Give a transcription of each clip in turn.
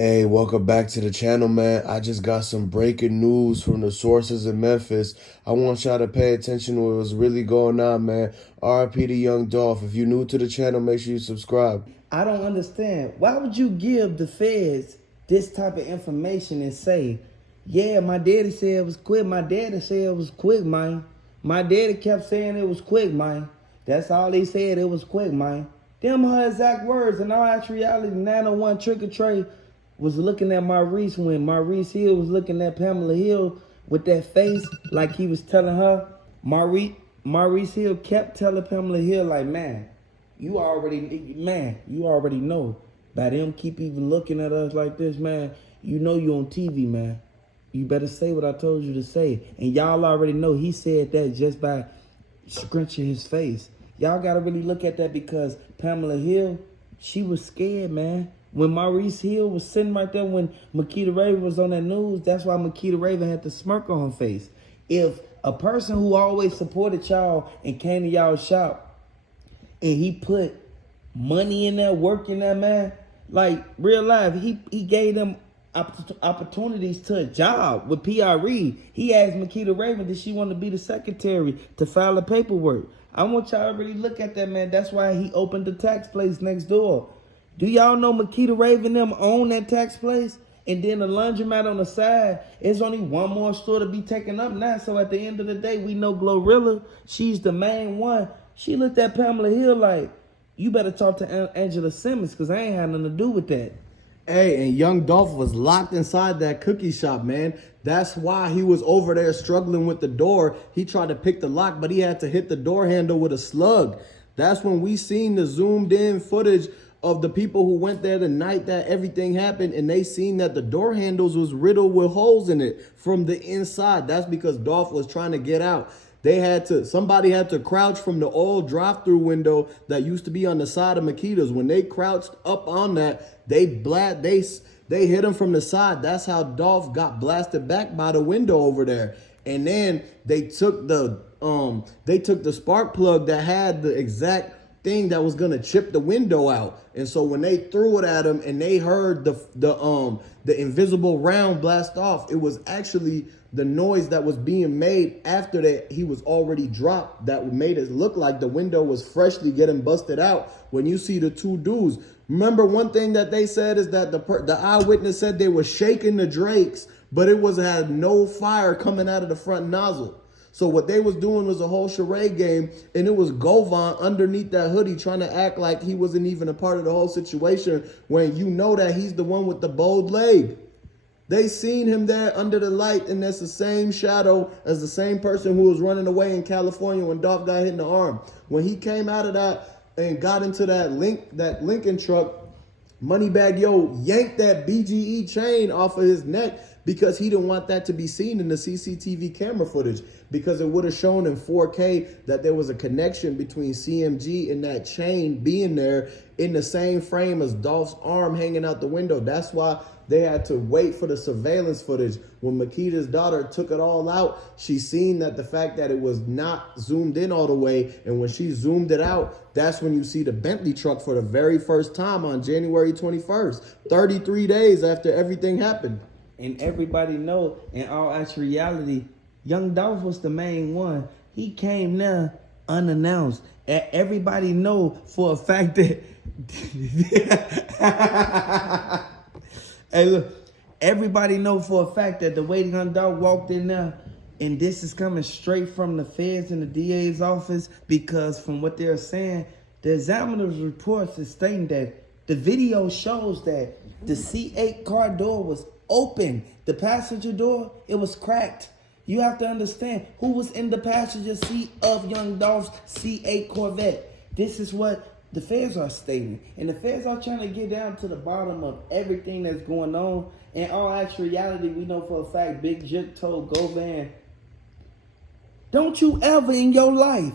Hey, welcome back to the channel, man. I just got some breaking news from the sources in Memphis. I want y'all to pay attention to what's really going on, man. RIP to Young Dolph. If you're new to the channel, make sure you subscribe. I don't understand. Why would you give the feds this type of information and say, yeah, my daddy said it was quick. My daddy said it was quick, man. My daddy kept saying it was quick, man. That's all they said, it was quick, man. Them her exact words. In all actuality, 901 Trick or Trade was looking at Maurice when Maurice Hill was looking at Pamela Hill with that face like he was telling her. Maurice Hill kept telling Pamela Hill like, you already know. By them keep even looking at us like this, man, you know you on TV, man. You better say what I told you to say. And y'all already know he said that just by scrunching his face. Y'all gotta really look at that because Pamela Hill, she was scared, man. When Maurice Hill was sitting right there when Makeda Raven was on that news, that's why Makeda Raven had the smirk on her face. If a person who always supported y'all and came to y'all shop and he put money in there, work in there, man, like real life, he gave them opportunities to a job with PRE. He asked Makeda Raven, did she want to be the secretary to file the paperwork? I want y'all to really look at that, man. That's why he opened the tax place next door. Do y'all know Makeda Raven them own that tax place? And then the laundromat on the side, it's only one more store to be taken up now. So at the end of the day, we know Glorilla, she's the main one. She looked at Pamela Hill like, you better talk to Angela Simmons because I ain't had nothing to do with that. Hey, and young Dolph was locked inside that cookie shop, man. That's why he was over there struggling with the door. He tried to pick the lock, but he had to hit the door handle with a slug. That's when we seen the zoomed in footage of the people who went there the night that everything happened, and they seen that the door handles was riddled with holes in it from the inside. That's because Dolph was trying to get out. Somebody had to crouch from the old drive-through window that used to be on the side of Makedas. When they crouched up on that, they hit him from the side. That's how Dolph got blasted back by the window over there. And then they took the spark plug that had the exact thing that was gonna chip the window out. And so when they threw it at him and they heard the invisible round blast off, it was actually the noise that was being made after that he was already dropped that made it look like the window was freshly getting busted out. When you see the two dudes, remember one thing that they said is that the eyewitness said they were shaking the drakes, but had no fire coming out of the front nozzle. So what they was doing was a whole charade game, and it was Govan underneath that hoodie trying to act like he wasn't even a part of the whole situation when you know that he's the one with the bowed leg. They seen him there under the light, and that's the same shadow as the same person who was running away in California when Dolph got hit in the arm. When he came out of that and got into that Lincoln truck, Moneybag Yo yanked that BGE chain off of his neck because he didn't want that to be seen in the CCTV camera footage, because it would have shown in 4K that there was a connection between CMG and that chain being there in the same frame as Dolph's arm hanging out the window. That's why they had to wait for the surveillance footage. When Makeda's daughter took it all out, she seen that the fact that it was not zoomed in all the way, and when she zoomed it out, that's when you see the Bentley truck for the very first time on January 21st, 33 days after everything happened. And everybody know, in all actual reality, Young Dolph was the main one. He came there unannounced. And everybody know for a fact that... Hey, look, everybody know for a fact that the way Young Dolph walked in there, and this is coming straight from the feds and the DA's office, because from what they're saying, the examiner's reports is stating that the video shows that the C8 car door was open. The passenger door, it was cracked. You have to understand who was in the passenger seat of Young Dolph's C8 Corvette. This is what the feds are stating. And the feds are trying to get down to the bottom of everything that's going on. In all actual reality, we know for a fact Big Jip told Govan, don't you ever in your life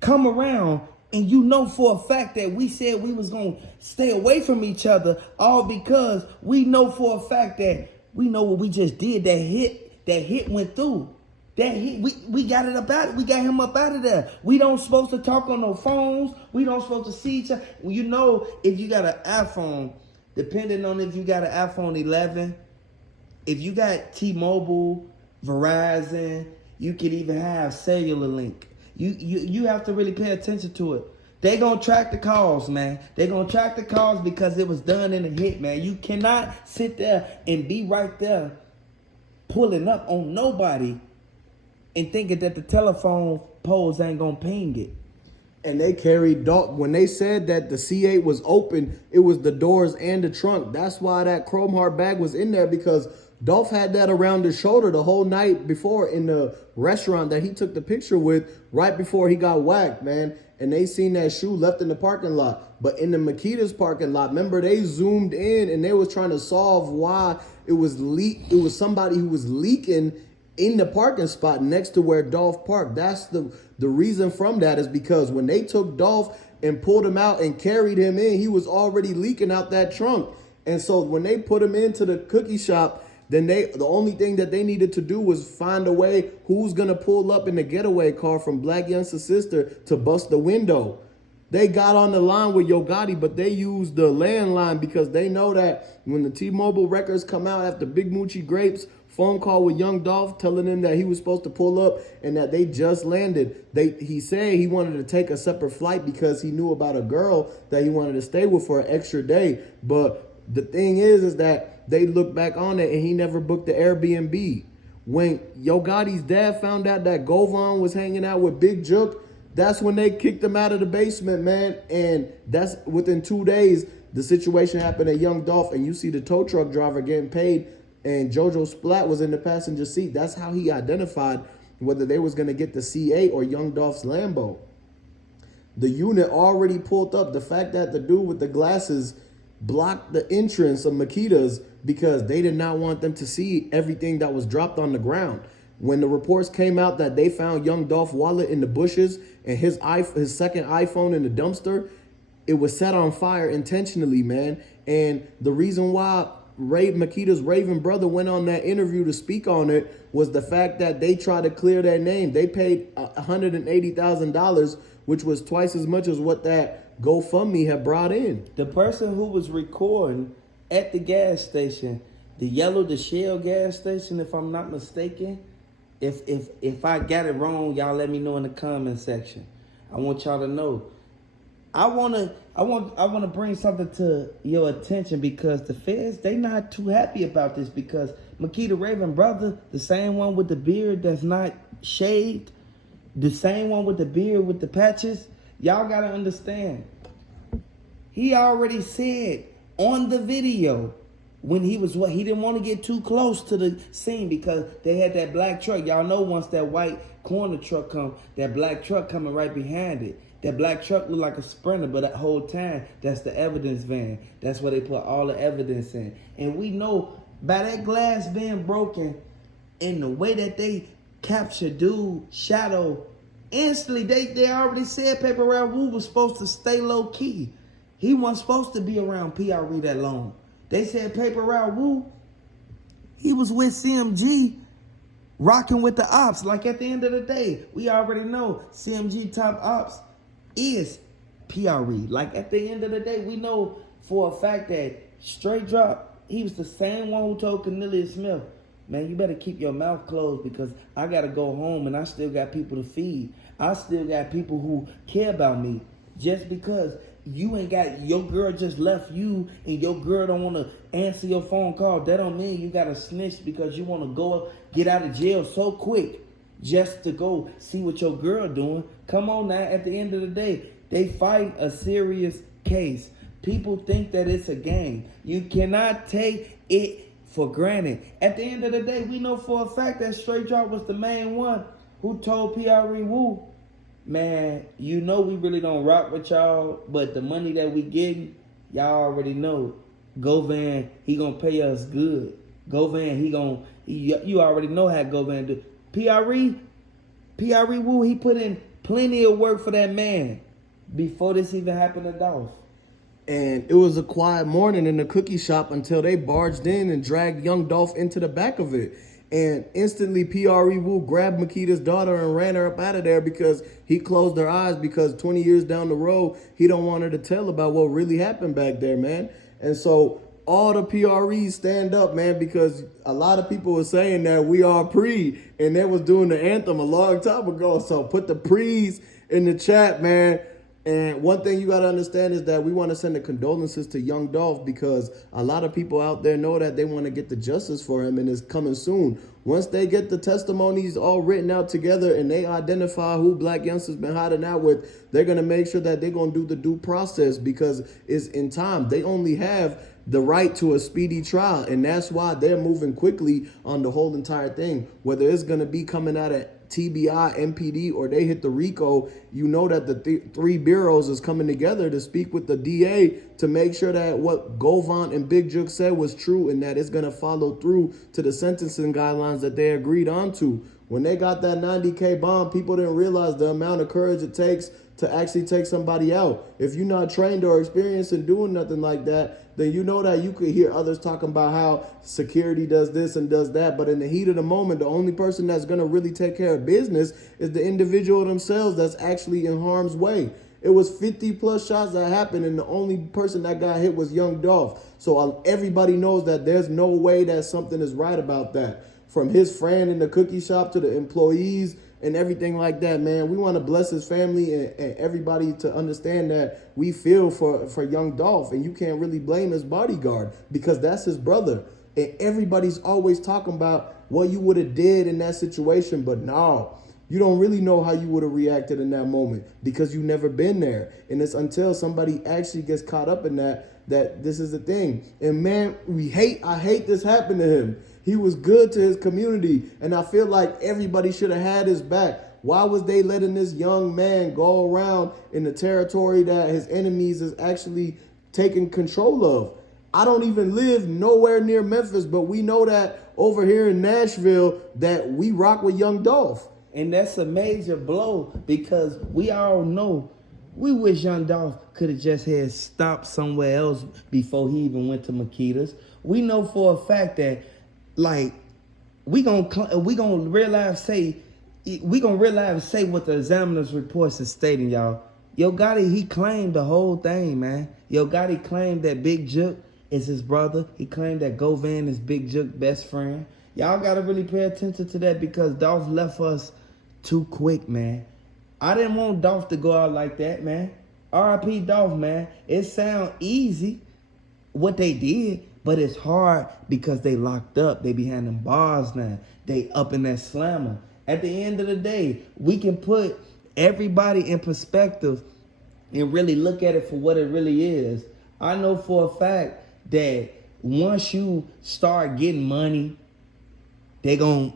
come around and you know for a fact that we said we was going to stay away from each other, all because we know for a fact that we know what we just did. That hit went through. That hit, we got it up out. We got him up out of there. We don't supposed to talk on no phones. We don't supposed to see each other. You know, if you got an iPhone depending on if you got an iPhone 11, if you got T-Mobile, Verizon, you could even have cellular link. You have to really pay attention to it. They gonna track the calls, man. They gonna track the calls because it was done in a hit, man. You cannot sit there and be right there pulling up on nobody and thinking that the telephone poles ain't gonna ping it. And they carried Dolph. When they said that the C8 was open, it was the doors and the trunk. That's why that chrome heart bag was in there, because Dolph had that around his shoulder the whole night before in the restaurant that he took the picture with right before he got whacked, man. And they seen that shoe left in the parking lot. But in the Makedas parking lot, remember, they zoomed in and they was trying to solve why it was somebody who was leaking in the parking spot next to where Dolph parked. That's the reason from that is because when they took Dolph and pulled him out and carried him in, he was already leaking out that trunk. And so when they put him into the cookie shop, then the only thing that they needed to do was find a way who's gonna pull up in the getaway car from Blac Youngsta's sister to bust the window. They got on the line with Gotti, but they used the landline because they know that when the T-Mobile records come out after Big Moochie Grapes phone call with Young Dolph telling him that he was supposed to pull up and that they just landed. He said he wanted to take a separate flight because he knew about a girl that he wanted to stay with for an extra day. But the thing is that they looked back on it and he never booked the Airbnb. When Gotti's dad found out that Govan was hanging out with Big Jook, that's when they kicked him out of the basement, man. And that's within 2 days, the situation happened at Young Dolph, and you see the tow truck driver getting paid, and JoJo Splat was in the passenger seat. That's how he identified whether they was going to get the C8 or Young Dolph's Lambo. The unit already pulled up. The fact that the dude with the glasses blocked the entrance of Makedas because they did not want them to see everything that was dropped on the ground. When the reports came out that they found Young Dolph's wallet in the bushes and his second iPhone in the dumpster, it was set on fire intentionally, man. And the reason why Makeda's Raven brother went on that interview to speak on it was the fact that they tried to clear their name. They paid $180,000, which was twice as much as what that GoFundMe had brought in. The person who was recording at the gas station, the Shell gas station, if I'm not mistaken, if I got it wrong, y'all let me know in the comment section. I want y'all to know. I wanna bring something to your attention because the feds, they not too happy about this because Makeda Raven brother, the same one with the beard that's not shaved, the same one with the beard with the patches, y'all gotta understand. He already said on the video when he didn't want to get too close to the scene because they had that black truck. Y'all know once that white corner truck come, that black truck coming right behind it. That black truck looked like a Sprinter, but that whole time, that's the evidence van. That's where they put all the evidence in. And we know by that glass being broken and the way that they captured dude, Shadow, instantly, they already said Paper Route Wu was supposed to stay low key. He wasn't supposed to be around PRE that long. They said Paper Route Wu, he was with CMG rocking with the ops. Like at the end of the day, we already know CMG top ops is PRE. Like at the end of the day, we know for a fact that Straight Drop, he was the same one who told Cornelius Smith, man, you better keep your mouth closed because I got to go home and I still got people to feed. I still got people who care about me. Just because you ain't got, your girl just left you and your girl don't want to answer your phone call, that don't mean you got to snitch because you want to go get out of jail so quick just to go see what your girl doing. Come on now, at the end of the day, they fight a serious case. People think that it's a game. You cannot take it for granted. At the end of the day, we know for a fact that Straight Drop was the main one who told PRE Wu, man, you know we really don't rock with y'all, but the money that we getting, y'all already know. Govan, he gonna pay us good. Govan, you already know how Govan do. PRE Wu, he put in plenty of work for that man before this even happened to Dolph. And it was a quiet morning in the cookie shop until they barged in and dragged Young Dolph into the back of it. And instantly PRE Wu grabbed Makeda's daughter and ran her up out of there because he closed her eyes because 20 years down the road, he don't want her to tell about what really happened back there, man. And so all the PREs stand up, man, because a lot of people were saying that we are pre, and they was doing the anthem a long time ago. So put the pre's in the chat, man. And one thing you got to understand is that we want to send the condolences to young Dolph, because a lot of people out there know that they want to get the justice for him, and it's coming soon. Once they get the testimonies all written out together and they identify who Blac Youngsta's been hiding out with, they're going to make sure that they're going to do the due process, because it's in time. They only have the right to a speedy trial, and that's why they're moving quickly on the whole entire thing. Whether it's going to be coming out of TBI, MPD, or they hit the RICO, you know that the three bureaus is coming together to speak with the DA to make sure that what Govant and Big Jook said was true, and that it's going to follow through to the sentencing guidelines that they agreed on to. When they got that 90K bond, people didn't realize the amount of courage it takes to actually take somebody out. If you're not trained or experienced in doing nothing like that, then you know that you could hear others talking about how security does this and does that. But in the heat of the moment, the only person that's going to really take care of business is the individual themselves that's actually in harm's way. It was 50 plus shots that happened, and the only person that got hit was young Dolph. So everybody knows that there's no way that something is right about that. From his friend in the cookie shop to the employees and everything like that, man. We want to bless his family and everybody to understand that we feel for young Dolph, and you can't really blame his bodyguard because that's his brother. And everybody's always talking about what you would have did in that situation, but no, you don't really know how you would have reacted in that moment because you've never been there. And it's until somebody actually gets caught up in that this is the thing. And man, I hate this happened to him. He was good to his community, and I feel like everybody should have had his back. Why was they letting this young man go around in the territory that his enemies is actually taking control of? I don't even live nowhere near Memphis, but we know that over here in Nashville that we rock with young Dolph. And that's a major blow because we all know we wish young Dolph could have just had stopped somewhere else before he even went to Makedas. We know for a fact that, like, we gonna realize say what the examiner's reports is stating, y'all. Yo Gotti, he claimed the whole thing, man. Yo Gotti claimed that Big Jook is his brother. He claimed that Govan is Big Jook's best friend. Y'all gotta really pay attention to that because Dolph left us too quick, man. I didn't want Dolph to go out like that, man. R.I.P. Dolph, man. It sound easy what they did, but it's hard because they locked up. They behind them bars now. They up in that slammer. At the end of the day, we can put everybody in perspective and really look at it for what it really is. I know for a fact that once you start getting money, they gon'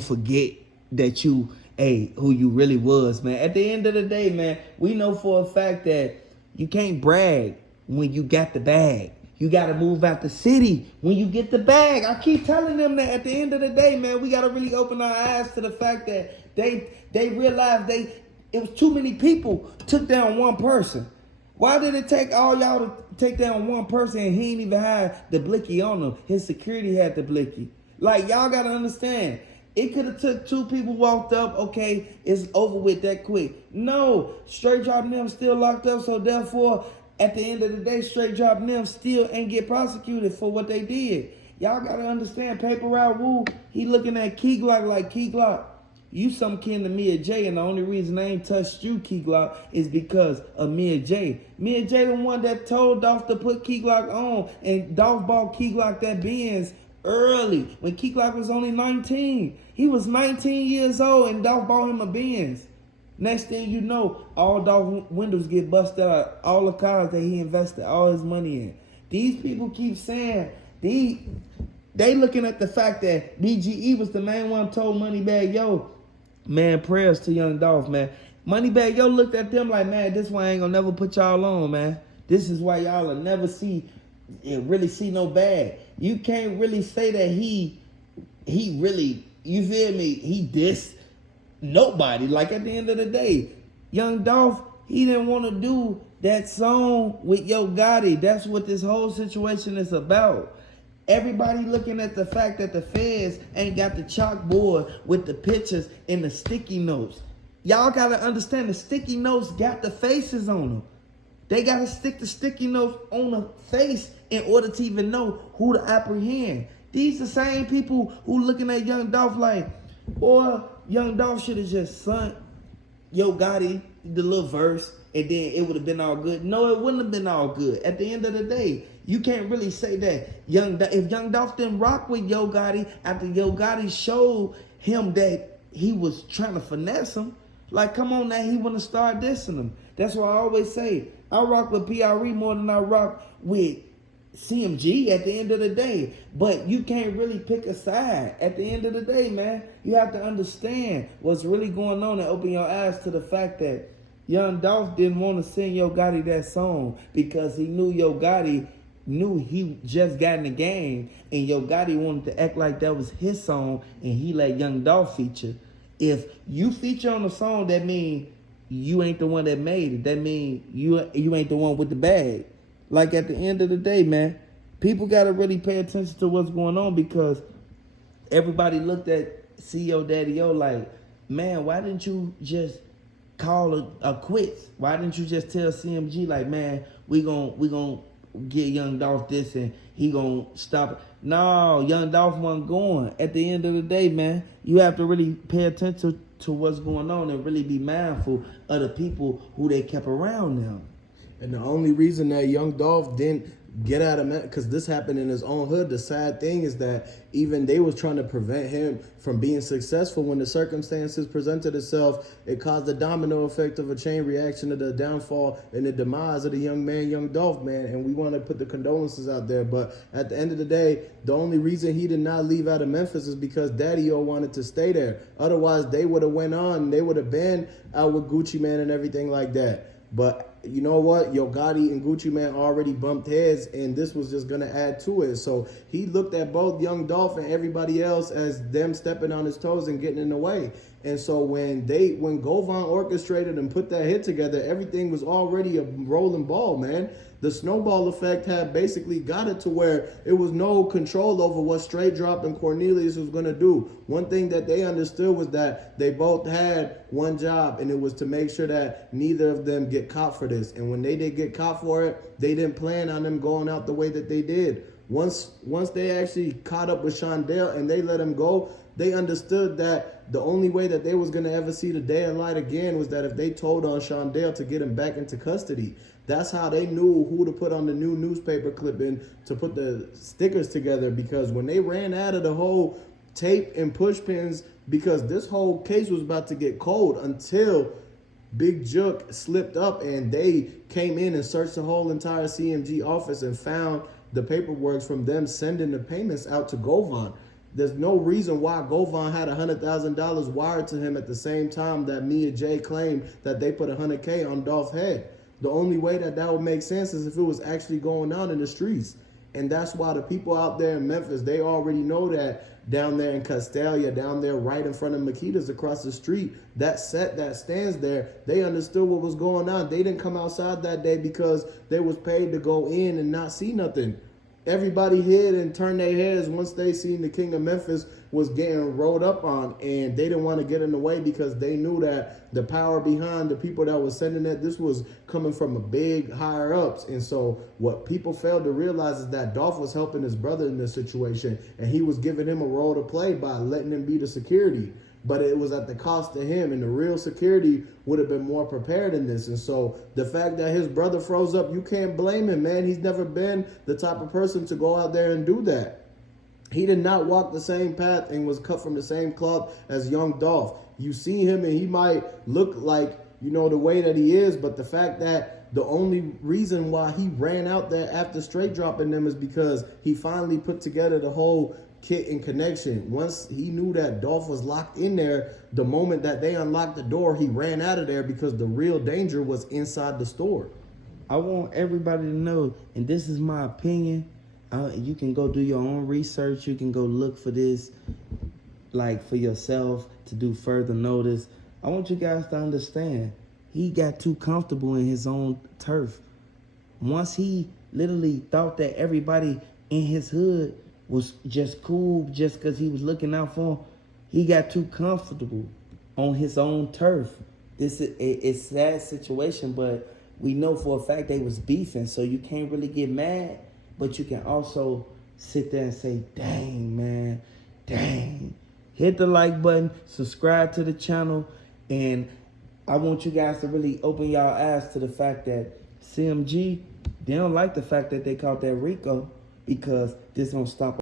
forget that you, who you really was, man. At the end of the day, man, we know for a fact that you can't brag when you got the bag. You got to move out the city when you get the bag. I keep telling them that at the end of the day, man, we got to really open our eyes to the fact that they realized it was too many people took down one person. Why did it take all y'all to take down one person and he ain't even had the blicky on him? His security had the blicky. Like, y'all got to understand. It could have took two people walked up, okay, it's over with that quick. No, Straight Drop and them still locked up, so therefore, at the end of the day, Straight Drop and them still ain't get prosecuted for what they did. Y'all gotta understand, Paper Route Woo, he looking at Key Glock like, Key Glock, you some kin to Mia J, and the only reason I ain't touched you, Key Glock, is because of Mia J. Mia J the one that told Dolph to put Key Glock on, and Dolph bought Key Glock that Benz early, when Key Glock was only 19. He was 19 years old, and Dolph bought him a Benz. Next thing you know, all Dolph windows get busted out, all the cars that he invested all his money in. These people keep saying, they looking at the fact that BGE was the main one told Moneybag Yo, man, prayers to young Dolph, man. Moneybag Yo looked at them like, man, this why I ain't gonna never put y'all on, man. This is why y'all will never really see no bag. You can't really say that he really, you feel me, he dissed nobody. Like, at the end of the day, young Dolph, he didn't want to do that song with Yo Gotti. That's what this whole situation is about. Everybody looking at the fact that the feds ain't got the chalkboard with the pictures and the sticky notes. Y'all got to understand the sticky notes got the faces on them. They gotta stick the sticky notes on the face in order to even know who to apprehend. These the same people who looking at Young Dolph like, boy, Young Dolph should have just sung Yo Gotti the little verse and then it would have been all good. No, it wouldn't have been all good. At the end of the day, you can't really say that if Young Dolph didn't rock with Yo Gotti after Yo Gotti showed him that he was trying to finesse him, like come on now, he wanna start dissing him. That's why I always say I rock with PRE more than I rock with CMG at the end of the day. But you can't really pick a side at the end of the day, man. You have to understand what's really going on and open your eyes to the fact that Young Dolph didn't want to sing Yo Gotti that song because he knew Yo Gotti knew he just got in the game and Yo Gotti wanted to act like that was his song and he let Young Dolph feature. If you feature on a song, that means you ain't the one that made it. That means you ain't the one with the bag. Like at the end of the day, man, people got to really pay attention to what's going on because everybody looked at CEO Daddy O like, man, why didn't you just call a quits? Why didn't you just tell CMG like, man, we gon' get Young Dolph this and he gon' stop it? No, Young Dolph wasn't going. At the end of the day, man, you have to really pay attention to what's going on and really be mindful of the people who they kept around them. And the only reason that Young Dolph didn't get out of because this happened in his own hood. The sad thing is that even they was trying to prevent him from being successful when the circumstances presented itself. It caused a domino effect of a chain reaction to the downfall and the demise of the young man, Young Dolph, man. And we want to put the condolences out there. But at the end of the day, the only reason he did not leave out of Memphis is because Daddy-O wanted to stay there. Otherwise, they would have went on. They would have been out with Gucci Man and everything like that. But you know what? Yo Gotti and Gucci Man already bumped heads, and this was just going to add to it. So he looked at both Young Dolph and everybody else as them stepping on his toes and getting in the way. And so when Govan orchestrated and put that hit together, everything was already a rolling ball, man. The snowball effect had basically got it to where it was no control over what Straight Drop and Cornelius was going to do. One thing that they understood was that they both had one job, and it was to make sure that neither of them get caught for this. And when they did get caught for it, they didn't plan on them going out the way that they did. Once they actually caught up with Shondell and they let him go, they understood that the only way that they was going to ever see the day of light again was that if they told on Shondell to get him back into custody. That's how they knew who to put on the new newspaper clipping to put the stickers together, because when they ran out of the whole tape and push pins, because this whole case was about to get cold until Big Jook slipped up and they came in and searched the whole entire CMG office and found the paperwork from them sending the payments out to Govan. There's no reason why Govan had $100,000 wired to him at the same time that Mia J claimed that they put $100K on Dolph's head. The only way that would make sense is if it was actually going on in the streets. And that's why the people out there in Memphis, they already know that down there in Castalia, down there right in front of Makedas across the street, that set that stands there, they understood what was going on. They didn't come outside that day because they was paid to go in and not see nothing. Everybody hid and turned their heads once they seen the King of Memphis was getting rolled up on, and they didn't want to get in the way because they knew that the power behind the people that was sending that, this was coming from a big higher ups. And so what people failed to realize is that Dolph was helping his brother in this situation, and he was giving him a role to play by letting him be the security. But it was at the cost to him, and the real security would have been more prepared in this. And so the fact that his brother froze up, you can't blame him, man. He's never been the type of person to go out there and do that. He did not walk the same path and was cut from the same cloth as Young Dolph. You see him and he might look like, you know, the way that he is, but the fact that the only reason why he ran out there after straight dropping them is because he finally put together the whole kit and connection. Once he knew that Dolph was locked in there, the moment that they unlocked the door, he ran out of there because the real danger was inside the store. I want everybody to know, and this is my opinion, you can go do your own research. You can go look for this, like, for yourself to do further notice. I want you guys to understand, he got too comfortable in his own turf. Once he literally thought that everybody in his hood was just cool just because he was looking out for him, he got too comfortable on his own turf. It's a sad situation, but we know for a fact they was beefing, so you can't really get mad, but you can also sit there and say, dang, man, dang. Hit the like button, subscribe to the channel, and I want you guys to really open y'all eyes to the fact that CMG, they don't like the fact that they caught that Rico, because this gonna stop